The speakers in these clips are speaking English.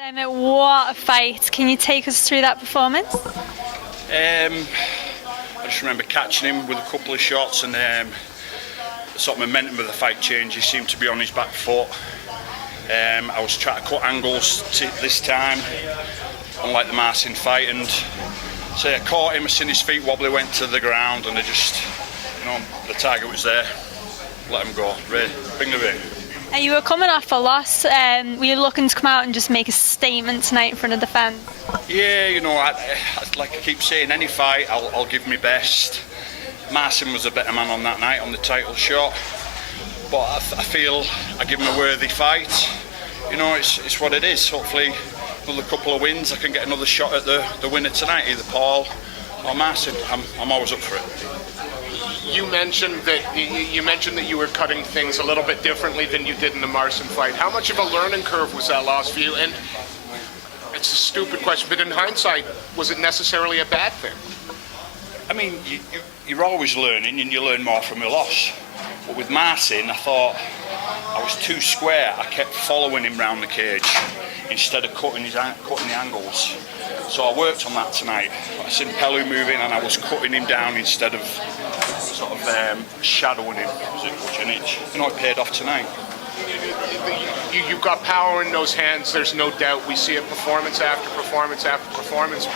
McDermott, what a fight. Can you take us through that performance? I just remember catching him with a couple of shots, and the sort of momentum of the fight changed. He seemed to be on his back foot. I was trying to cut angles this time, unlike the Marcin fight, and so I caught him. I seen his feet wobbly, went to the ground, and I just, the target was there. Let him go. Bring the ring. And you were coming off a loss. Were you looking to come out and just make a statement tonight in front of the fans? Yeah, like I keep saying, any fight, I'll give my best. Marcin was a better man on that night on the title shot, but I feel I give him a worthy fight. It's what it is. Hopefully, another couple of wins, I can get another shot at the winner tonight, either Paul or Marcin. I'm always up for it. You mentioned that you were cutting things a little bit differently than you did in the Marcin fight. How much of a learning curve was that loss for you? And it's a stupid question, but in hindsight, was it necessarily a bad thing? I mean, you're always learning, and you learn more from a loss. But with Marcin, I thought I was too square. I kept following him round the cage instead of cutting the angles. So I worked on that tonight. I seen Pelu moving, and I was cutting him down instead of sort of shadowing him. And it paid off tonight. You've got power in those hands, there's no doubt. We see it performance after performance after performance.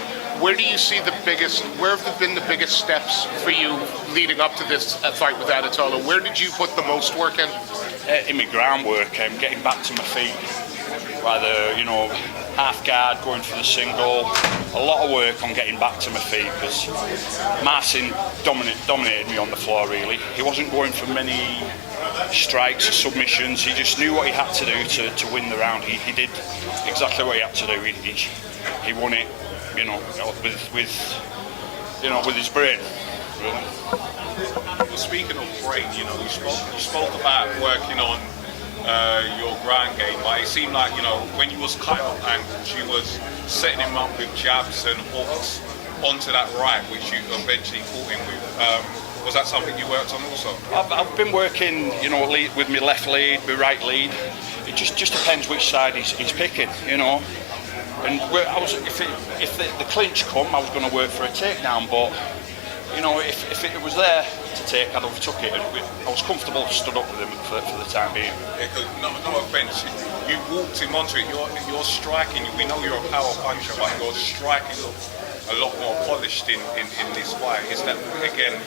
Where do you see where have been the biggest steps for you leading up to this fight with Adetola? Where did you put the most work in? In my groundwork, getting back to my feet. Rather, half guard, going for the single. A lot of work on getting back to my feet, because Marcin dominated me on the floor, really. He wasn't going for many strikes or submissions. He just knew what he had to do to win the round. He did exactly what he had to do. He won it, with his brain, really. Well, speaking of brain, you spoke about working on your ground game, but it seemed like, when you was cutting up angles, you was setting him up with jabs and hooks onto that right, which you eventually caught him with. Was that something you worked on also? I've been working, with my left lead, my right lead. It just depends which side he's picking, And if the clinch come, I was going to work for a takedown, but if it was there to take, I'd have took it. And I was comfortable, stood up with him for the time being. Yeah, no offense, you walked him onto it. You're striking. We know you're a power puncher, but you're striking a lot more polished in this fight. Is that, again,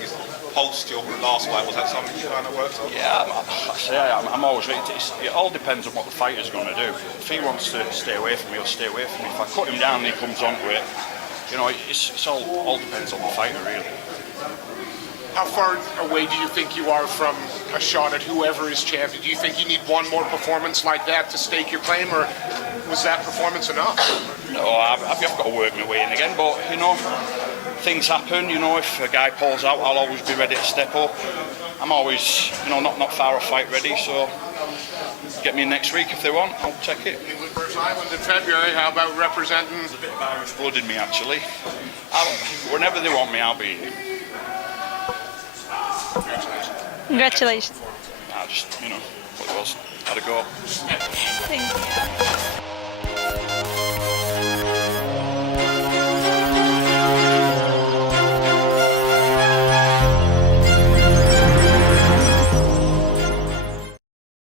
post your last fight, was that something you kind of worked on? Yeah, I'm always ready. It all depends on what the fighter's going to do. If he wants to stay away from me, he'll stay away from me. If I cut him down and he comes onto it, it's all depends on the fighter, really. How far away do you think you are from a shot at whoever is champion? Do you think you need one more performance like that to stake your claim, or was that performance enough? No, I've got to work my way in again, but things happen. If a guy pulls out, I'll always be ready to step up. I'm always, not far off fight ready, so get me in next week if they want, I'll take it. England versus Ireland in February, how about representing? There's a bit of Irish blood in me, actually. Whenever they want me, I'll be here. Congratulations. Just, what it was. Had a go. Thank you.